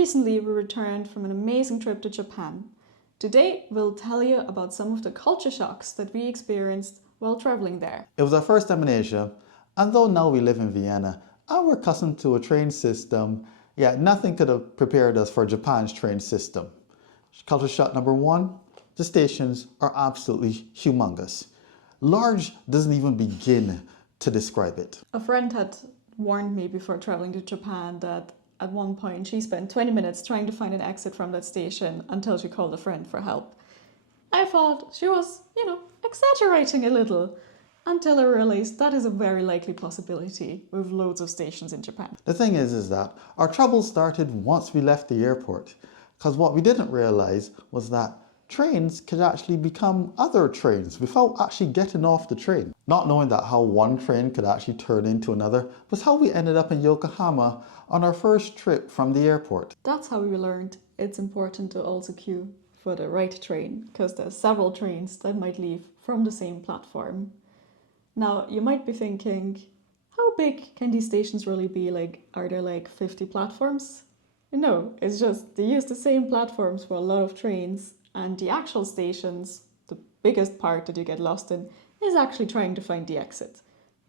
Recently, we returned from an amazing trip to Japan. Today, we'll tell you about some of the culture shocks that we experienced while traveling there. It was our first time in Asia, and though now we live in Vienna and we're accustomed to a train system, nothing could have prepared us for Japan's train system. Culture shock number one, the stations are absolutely humongous. Large doesn't even begin to describe it. A friend had warned me before traveling to Japan that at one point she spent 20 minutes trying to find an exit from that station until she called a friend for help. I thought she was, exaggerating a little, until I realized that is a very likely possibility with loads of stations in Japan. The thing is that our trouble started once we left the airport, because what we didn't realize was that trains could actually become other trains without actually getting off the train. Not knowing that how one train could actually turn into another was how we ended up in Yokohama on our first trip from the airport. That's how we learned it's important to also queue for the right train, because there's several trains that might leave from the same platform. Now, you might be thinking, how big can these stations really be? Are there 50 platforms? No, it's just they use the same platforms for a lot of trains, and the actual stations, the biggest part that you get lost in, is actually trying to find the exit,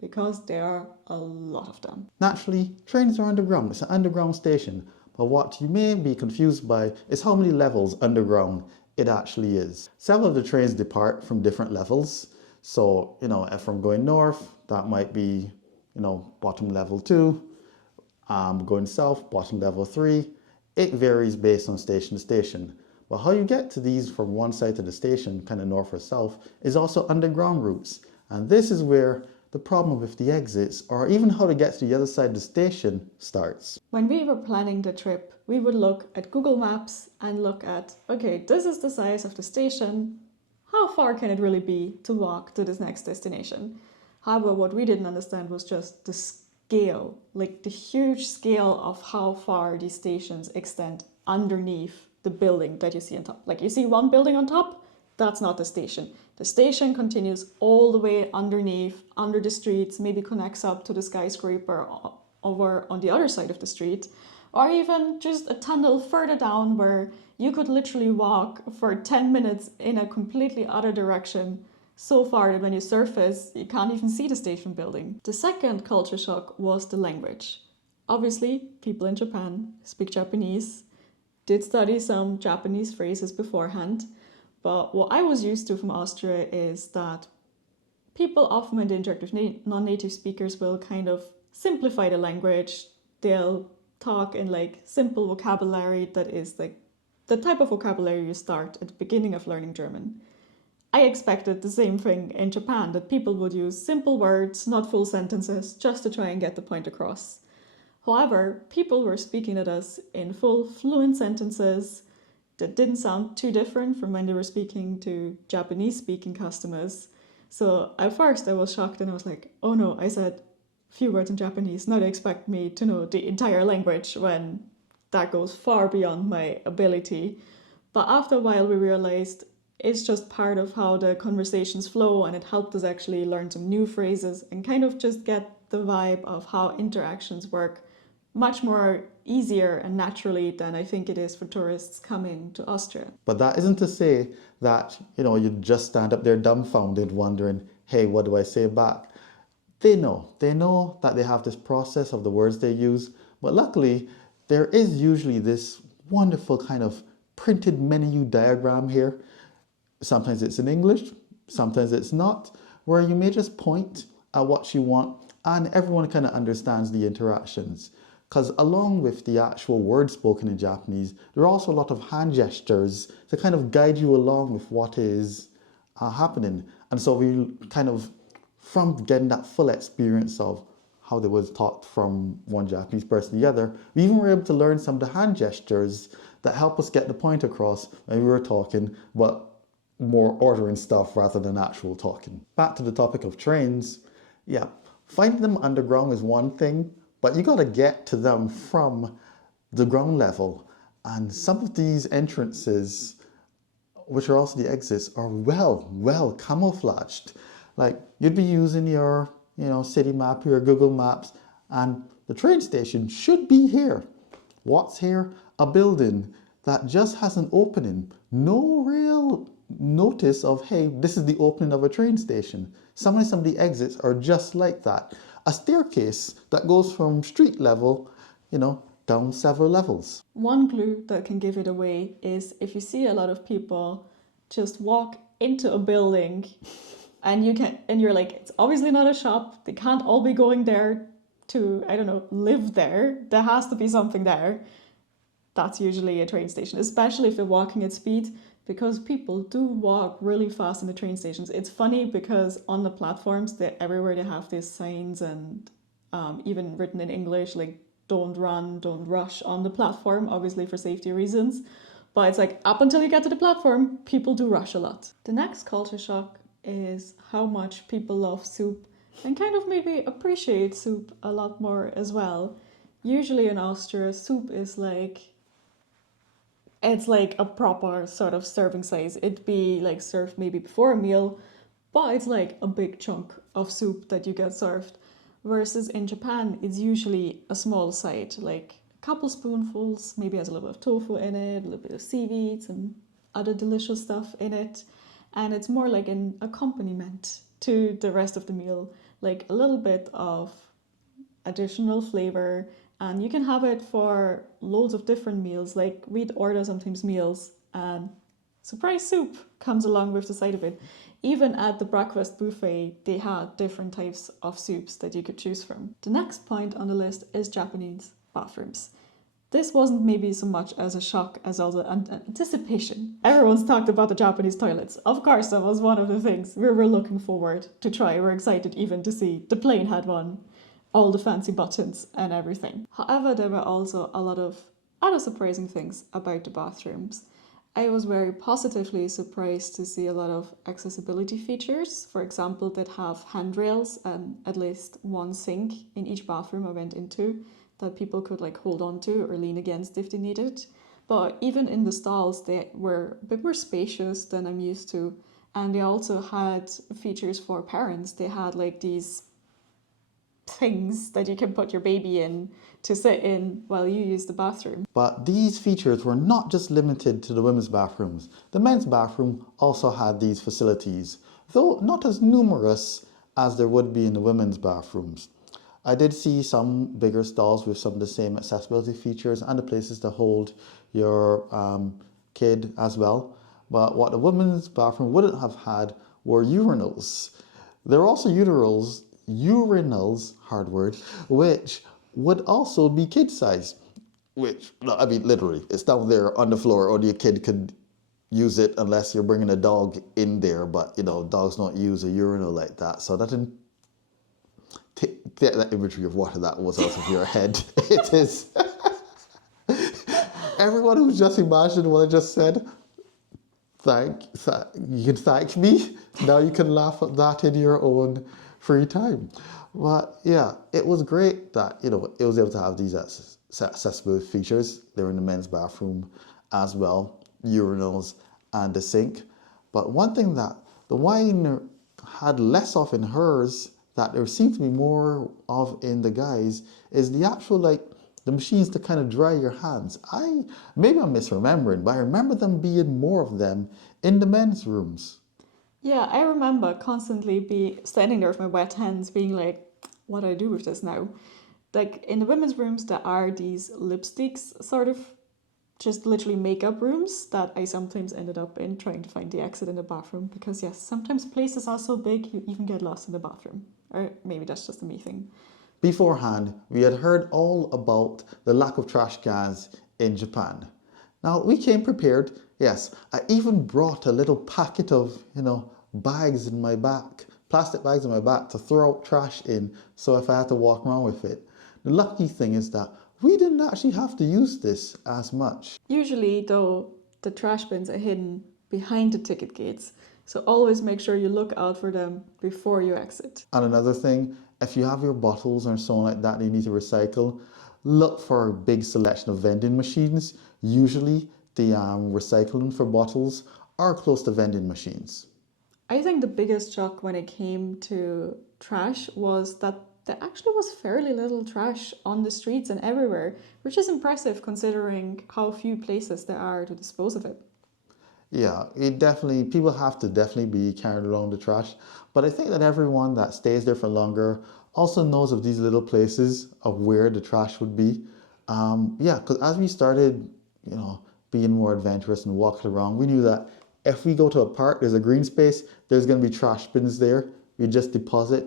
because there are a lot of them. Naturally, trains are underground. It's an underground station, but what you may be confused by is how many levels underground it actually is. Several of the trains depart from different levels. So, if I'm going north, that might be, bottom level 2. Going south, bottom level 3. It varies based on station to station. But how you get to these from one side to the station, kind of north or south, is also underground routes. And this is where the problem with the exits, or even how to get to the other side of the station, starts. When we were planning the trip, we would look at Google Maps and look at, okay, this is the size of the station. How far can it really be to walk to this next destination? However, what we didn't understand was just the scale, the huge scale of how far these stations extend underneath the building that you see on top. You see one building on top, that's not the station. The station continues all the way underneath, under the streets, maybe connects up to the skyscraper over on the other side of the street, or even just a tunnel further down where you could literally walk for 10 minutes in a completely other direction, so far that when you surface, you can't even see the station building. The second culture shock was the language. Obviously, people in Japan speak Japanese, did study some Japanese phrases beforehand, but what I was used to from Austria is that people often when they interact with non-native speakers will kind of simplify the language. They'll talk in simple vocabulary that is the type of vocabulary you start at the beginning of learning German. I expected the same thing in Japan, that people would use simple words, not full sentences, just to try and get the point across. However, people were speaking at us in full, fluent sentences that didn't sound too different from when they were speaking to Japanese-speaking customers. So at first I was shocked and I was like, oh no, I said few words in Japanese. Now they expect me to know the entire language when that goes far beyond my ability. But after a while we realized it's just part of how the conversations flow, and it helped us actually learn some new phrases and kind of just get the vibe of how interactions work much more easier and naturally than I think it is for tourists coming to Austria. But that isn't to say that, you just stand up there dumbfounded wondering, hey, what do I say back? They know that they have this process of the words they use, but luckily there is usually this wonderful kind of printed menu diagram here. Sometimes it's in English, sometimes it's not, where you may just point at what you want and everyone kind of understands the interactions. Because along with the actual words spoken in Japanese, there are also a lot of hand gestures to kind of guide you along with what is happening. And so we kind of, from getting that full experience of how they was taught from one Japanese person to the other, we even were able to learn some of the hand gestures that help us get the point across when we were talking, but more ordering stuff rather than actual talking. Back to the topic of trains, finding them underground is one thing, but you got to get to them from the ground level. And some of these entrances, which are also the exits, are well camouflaged. You'd be using your, city map, your Google Maps, and the train station should be here. What's here? A building that just has an opening. No real notice of, hey, this is the opening of a train station. Some of the exits are just like that. A staircase that goes from street level, down several levels. One clue that can give it away is if you see a lot of people just walk into a building and you're like, it's obviously not a shop. They can't all be going there to, I don't know, live there. There has to be something there. That's usually a train station, especially if you're walking at speed, because people do walk really fast in the train stations. It's funny because on the platforms, everywhere they have these signs and even written in English, like don't run, don't rush on the platform, obviously for safety reasons. But it's like up until you get to the platform, people do rush a lot. The next culture shock is how much people love soup and kind of maybe appreciate soup a lot more as well. Usually in Austria, soup is it's like a proper sort of serving size. It'd be like served maybe before a meal, but it's like a big chunk of soup that you get served. Versus in Japan, it's usually a small side, like a couple spoonfuls, maybe has a little bit of tofu in it, a little bit of seaweeds and other delicious stuff in it. And it's more like an accompaniment to the rest of the meal, like a little bit of additional flavor, and you can have it for loads of different meals. Like we'd order sometimes meals and surprise soup comes along with the side of it. Even at the breakfast buffet, they had different types of soups that you could choose from. The next point on the list is Japanese bathrooms. This wasn't maybe so much as a shock as also an anticipation. Everyone's talked about the Japanese toilets. Of course, that was one of the things we were looking forward to try. We're excited even to see the plane had one, all the fancy buttons and everything. However, there were also a lot of other surprising things about the bathrooms. I was very positively surprised to see a lot of accessibility features. For example, that have handrails and at least one sink in each bathroom I went into that people could like hold on to or lean against if they needed. But even in the stalls, they were a bit more spacious than I'm used to. And they also had features for parents. They had like these things that you can put your baby in to sit in while you use the bathroom. But these features were not just limited to the women's bathrooms. The men's bathroom also had these facilities, though not as numerous as there would be in the women's bathrooms. I did see some bigger stalls with some of the same accessibility features and the places to hold your kid as well. But what the women's bathroom wouldn't have had were urinals. There are also urinals, hard word, which would also be kid size. Which, I mean, literally, it's down there on the floor, or your kid could use it unless you're bringing a dog in there. But, dogs don't use a urinal like that. So that didn't take that imagery of water that was out of your head. It is. Everyone who's just imagined what I just said, you can thank me. Now you can laugh at that in your own free time. But yeah, it was great that, it was able to have these accessibility features. They're in the men's bathroom as well, urinals and the sink. But one thing that the wine had less of in hers that there seems to be more of in the guys is the actual, the machines to kind of dry your hands. Maybe I'm misremembering, but I remember them being more of them in the men's rooms. Yeah, I remember constantly be standing there with my wet hands being like, what do I do with this now? Like in the women's rooms, there are these lipsticks, sort of just literally makeup rooms that I sometimes ended up in trying to find the exit in the bathroom because yes, sometimes places are so big you even get lost in the bathroom. Or maybe that's just a me thing. Beforehand, we had heard all about the lack of trash cans in Japan. Now, we came prepared. Yes, I even brought a little packet of, bags in my back, plastic bags in my back to throw out trash in, so if I had to walk around with it. The lucky thing is that we didn't actually have to use this as much. Usually, though, the trash bins are hidden behind the ticket gates, so always make sure you look out for them before you exit. And another thing, if you have your bottles or so on like that you need to recycle, look for a big selection of vending machines. Usually the recycling for bottles are close to vending machines. I think the biggest shock when it came to trash was that there actually was fairly little trash on the streets and everywhere, which is impressive considering how few places there are to dispose of it. Yeah, it definitely, people have to definitely be carrying around the trash. But I think that everyone that stays there for longer also knows of these little places of where the trash would be. Yeah, because as we started, being more adventurous and walking around, we knew that if we go to a park, there's a green space, there's going to be trash bins there. We just deposit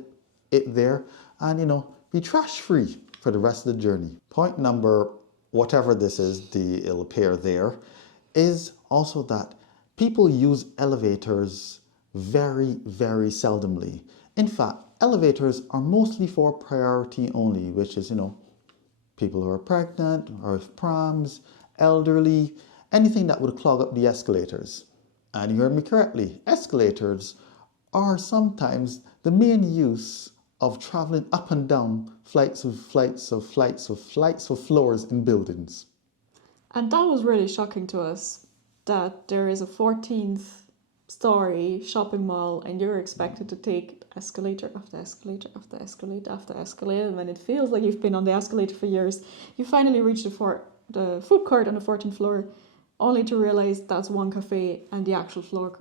it there and, be trash free for the rest of the journey. Point number, whatever this is, it'll appear there, is also that people use elevators very, very seldomly. In fact, elevators are mostly for priority only, which is, people who are pregnant or with prams, elderly, anything that would clog up the escalators. And you heard me correctly, escalators are sometimes the main use of traveling up and down flights of floors in buildings. And that was really shocking to us that there is a 14th story shopping mall and you're expected to take escalator after escalator after escalator after escalator. And when it feels like you've been on the escalator for years, you finally reach the food court on the 14th floor, only to realize that's one cafe and the actual floor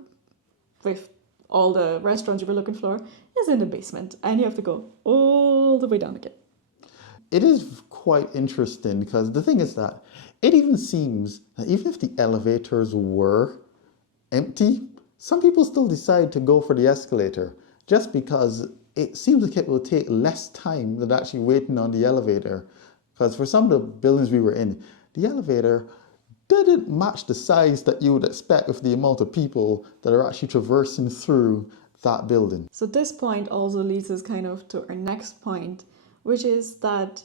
with all the restaurants you were looking for is in the basement. And you have to go all the way down again. It is quite interesting because the thing is that it even seems that even if the elevators were empty, some people still decide to go for the escalator just because it seems like it will take less time than actually waiting on the elevator. Because for some of the buildings we were in, the elevator didn't match the size that you would expect with the amount of people that are actually traversing through that building. So this point also leads us kind of to our next point, which is that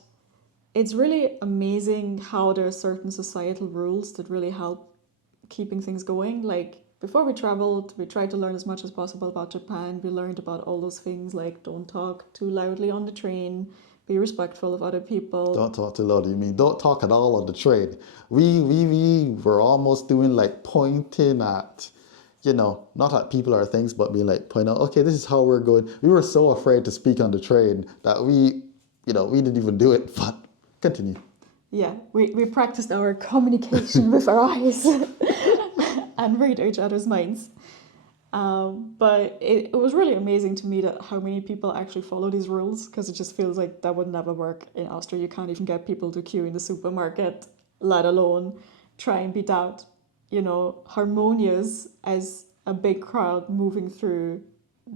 it's really amazing how there are certain societal rules that really help keeping things going. Like before we traveled, we tried to learn as much as possible about Japan. We learned about all those things like don't talk too loudly on the train, be respectful of other people. Don't talk too loud. You mean don't talk at all on the train. We were almost doing like pointing at, not at people or things, but being like point out, okay, this is how we're going. We were so afraid to speak on the train that we didn't even do it. But continue. Yeah, we practiced our communication with our eyes and read each other's minds. But it was really amazing to me that how many people actually follow these rules, because it just feels like that would never work in Austria. You can't even get people to queue in the supermarket, let alone try and be that, harmonious as a big crowd moving through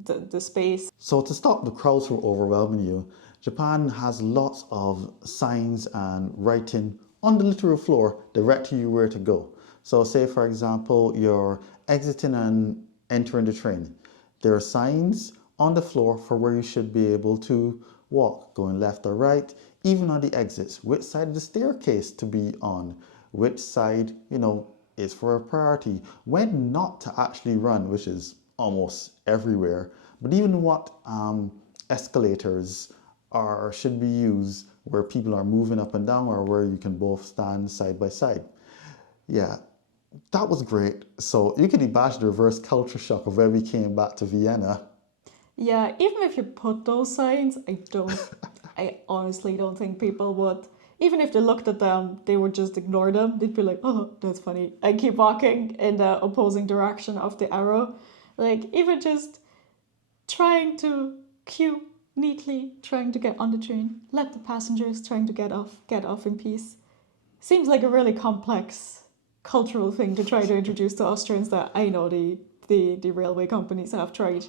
the space. So to stop the crowds from overwhelming you, Japan has lots of signs and writing on the literal floor directing you where to go. So say for example, you're exiting and entering the train. There are signs on the floor for where you should be able to walk, going left or right, even on the exits, which side of the staircase to be on, which side, is for a priority, when not to actually run, which is almost everywhere, but even what escalators should be used where people are moving up and down or where you can both stand side by side. Yeah, that was great. So you could imagine the reverse culture shock of when we came back to Vienna. Yeah, even if you put those signs, I honestly don't think people would. Even if they looked at them, they would just ignore them. They'd be like, oh, that's funny, and keep walking in the opposing direction of the arrow. Like, even just trying to queue neatly, trying to get on the train, let the passengers trying to get off in peace. Seems like a really complex cultural thing to try to introduce to Austrians that I know the railway companies have tried.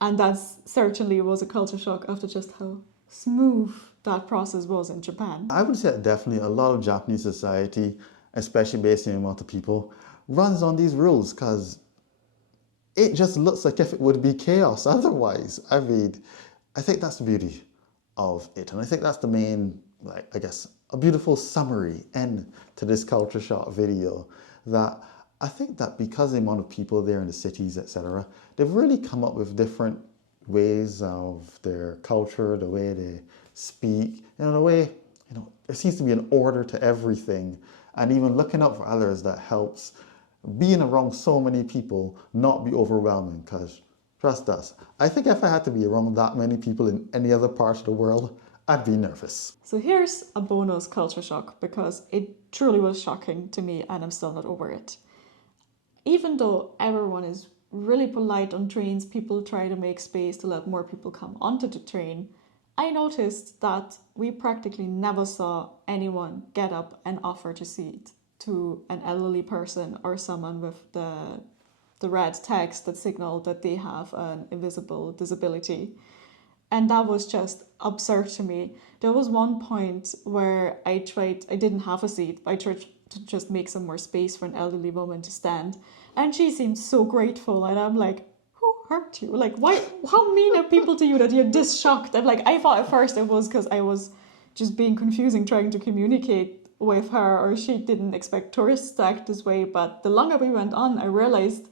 And that certainly was a culture shock after just how smooth that process was in Japan. I would say that definitely a lot of Japanese society, especially based on the amount of people, runs on these rules because it just looks like if it would be chaos otherwise. I mean, I think that's the beauty of it. And I think that's the main, a beautiful summary end to this culture shock video, that I think that because of the amount of people there in the cities, etc., they've really come up with different ways of their culture, the way they speak, the way, there seems to be an order to everything. And even looking out for others that helps being around so many people not be overwhelming, because Trust us. I think if I had to be around that many people in any other part of the world, I'd be nervous. So here's a bonus culture shock because it truly was shocking to me and I'm still not over it. Even though everyone is really polite on trains, people try to make space to let more people come onto the train. I noticed that we practically never saw anyone get up and offer a seat to an elderly person or someone with the red text that signaled that they have an invisible disability. And that was just absurd to me. There was one point where I didn't have a seat, I tried to just make some more space for an elderly woman to stand. And she seemed so grateful. And I'm like, who hurt you? Like, why? How mean are people to you that you're this shocked? And like, I thought at first it was because I was just being confusing, trying to communicate with her, or she didn't expect tourists to act this way. But the longer we went on, I realized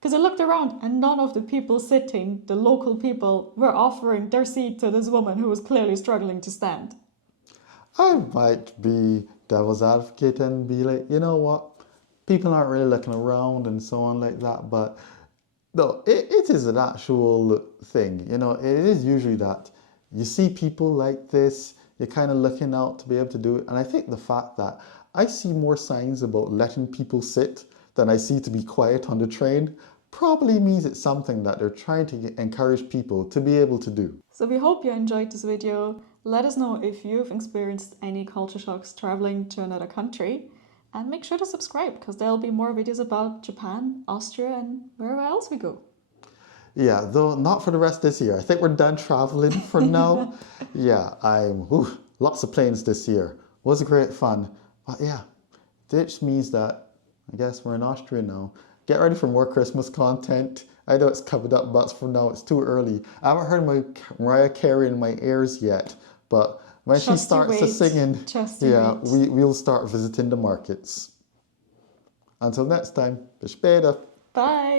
because I looked around and none of the people sitting, the local people, were offering their seat to this woman who was clearly struggling to stand. I might be devil's advocate and be like, you know what? People aren't really looking around and so on like that. But no, it is an actual thing. You know, it is usually that you see people like this, you're kind of looking out to be able to do it. And I think the fact that I see more signs about letting people sit than I see to be quiet on the train probably means it's something that they're trying to encourage people to be able to do. So we hope you enjoyed this video. Let us know if you've experienced any culture shocks traveling to another country. And make sure to subscribe because there'll be more videos about Japan, Austria, and wherever else we go. Yeah, though not for the rest of this year. I think we're done traveling for now. Yeah, lots of planes this year. Was great fun. But yeah, this means that I guess we're in Austria now. Get ready for more Christmas content. I know it's coming up, but for now it's too early. I haven't heard my Mariah Carey in my ears yet, but when she starts to singing, we'll start visiting the markets. Until next time, bis später. Bye.